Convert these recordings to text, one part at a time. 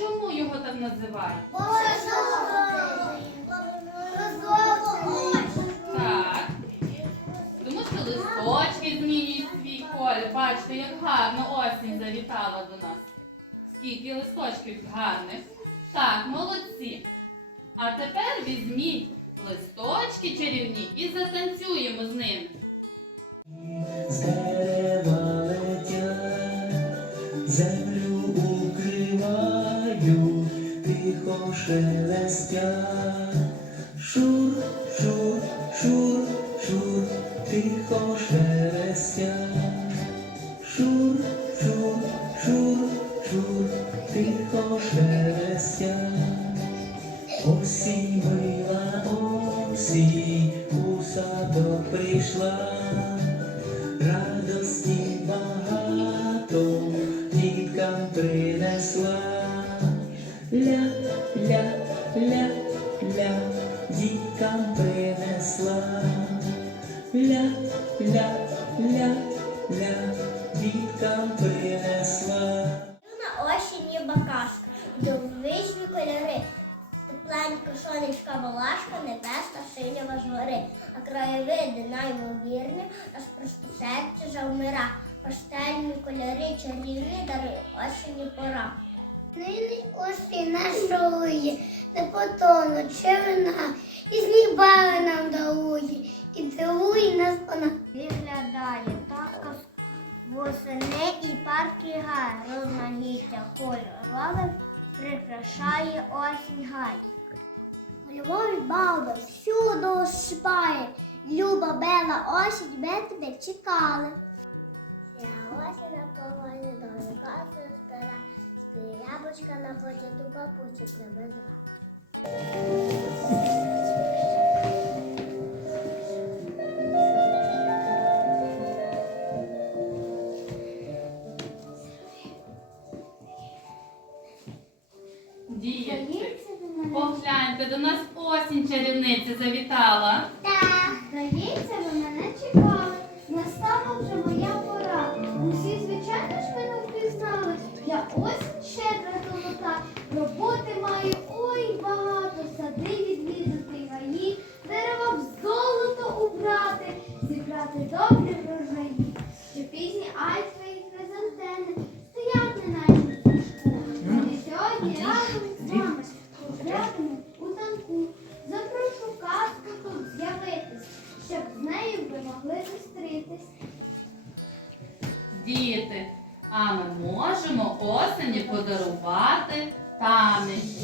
чому його так називають? Так. Тому що листочки змінюють свій колір. Бачите, як гарно осінь завітала до нас. Скільки листочків гарних. Так, молодці. А тепер візьміть листочки чарівні і затанцюємо з ними. Шелестять. Шур, шур, шур, шур, тихо шелестять. Шур, шур, шур, шур, тихо шелестять. Осінь мила осінь, у садок прийшла, радості ля, ля, діткам принесла. Ля, ля, ля, ля, діткам принесла. На осінь бакашка, доввичні кольори. Тепленька сонечка балашка, небесна синява жгори, а краєвиди наймовірні, аж просто серце завмира. Пастельні кольори чарівні дарує осені пора. Нині осінь нашує, не потону червона, і сніг барви нам дарує, і дивує нас вона. Виглядає так восени і парки гай, розманіття кольоровим прикрашає осінь гай. Львові баба всюди спає, Люба бела осінь, ми тебе чекали. Я осінь на збира, спіє яблучка на боці, ту папучок не. Діти, погляньте, до нас осінь чарівниця завітала. Діти, а ми можемо осені подарувати танець.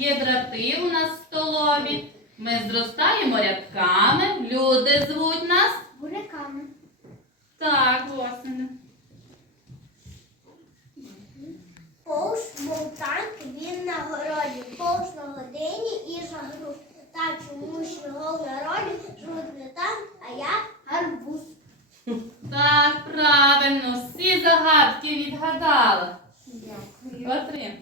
Є брати у нас в столові. Ми зростаємо рядками, люди звуть нас. Буряками. Так, осени. Повз був танк, він на городі, повз на годині і жагру. Та чомусь його в народі не танк, а я гарбуз. Так, правильно, всі загадки відгадала. Дякую. Катрин.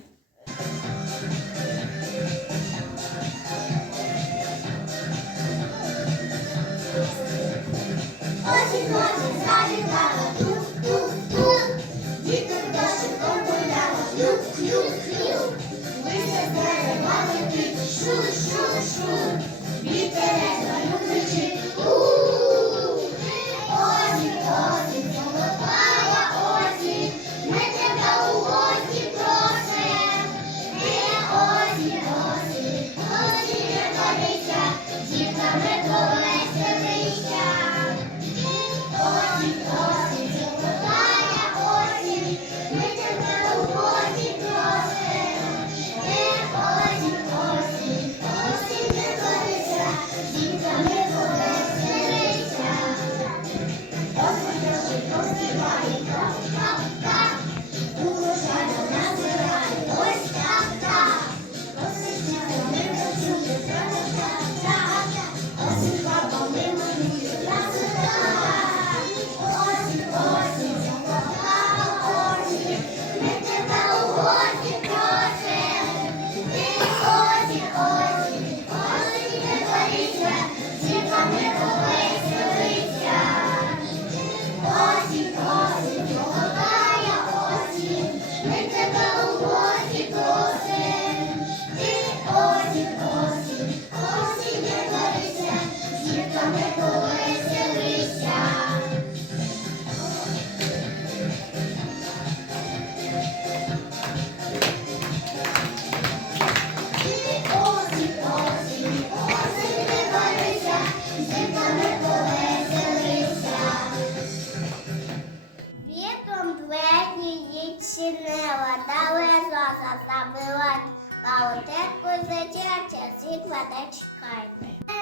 Світла.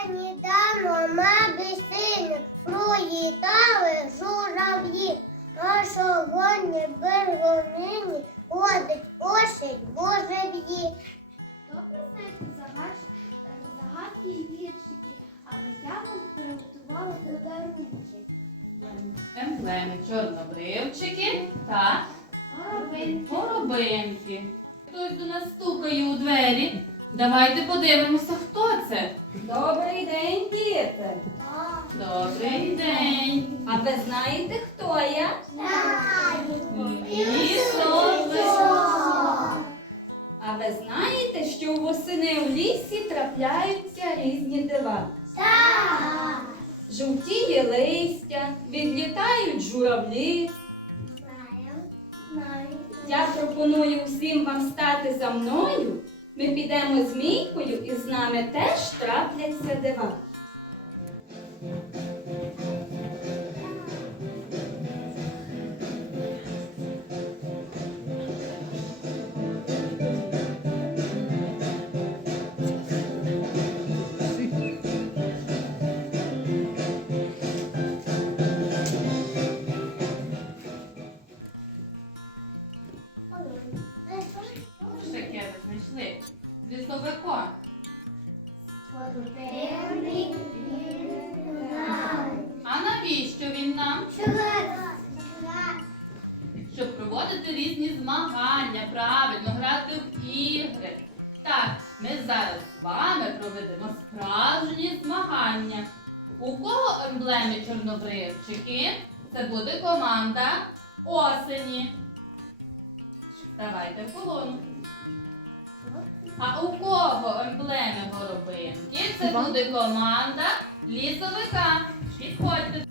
Недавно маби сині проїтали журавлі, а сьогодні берегомині ходить осінь божев'ї. Добре знаєте загадки, загадки і віршики, але я вам приготувала подарунки. Емблеми, чорнобривчики та Горобинки. горобинки. Хтось до нас стукає у двері. Давайте подивимося, це. Добрий день, діти! Добрий день. А ви знаєте, хто я? Лісовий. А ви знаєте, що восени у лісі трапляються різні дива? Так. Жовтіє листя, відлітають журавлі. Я пропоную всім вам стати за мною. Ми підемо змійкою і з нами теж трапляться дива. Нам? Щоб проводити різні змагання, правильно, грати в ігри. Так, ми зараз з вами проведемо справжні змагання. У кого емблеми чорнобривчики? Це буде команда осені. Давайте в колону. А у кого емблеми горобинки? Це буде команда лісовика. Підходьте.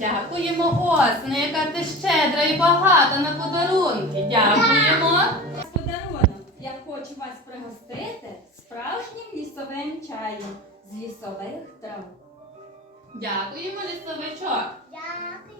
Дякуємо, Осне, яка ти щедра і багата на подарунки. Дякуємо. З подарунок я хочу вас пригостити справжнім лісовим чаєм з лісових трав. Дякуємо, лісовичок. Дякую.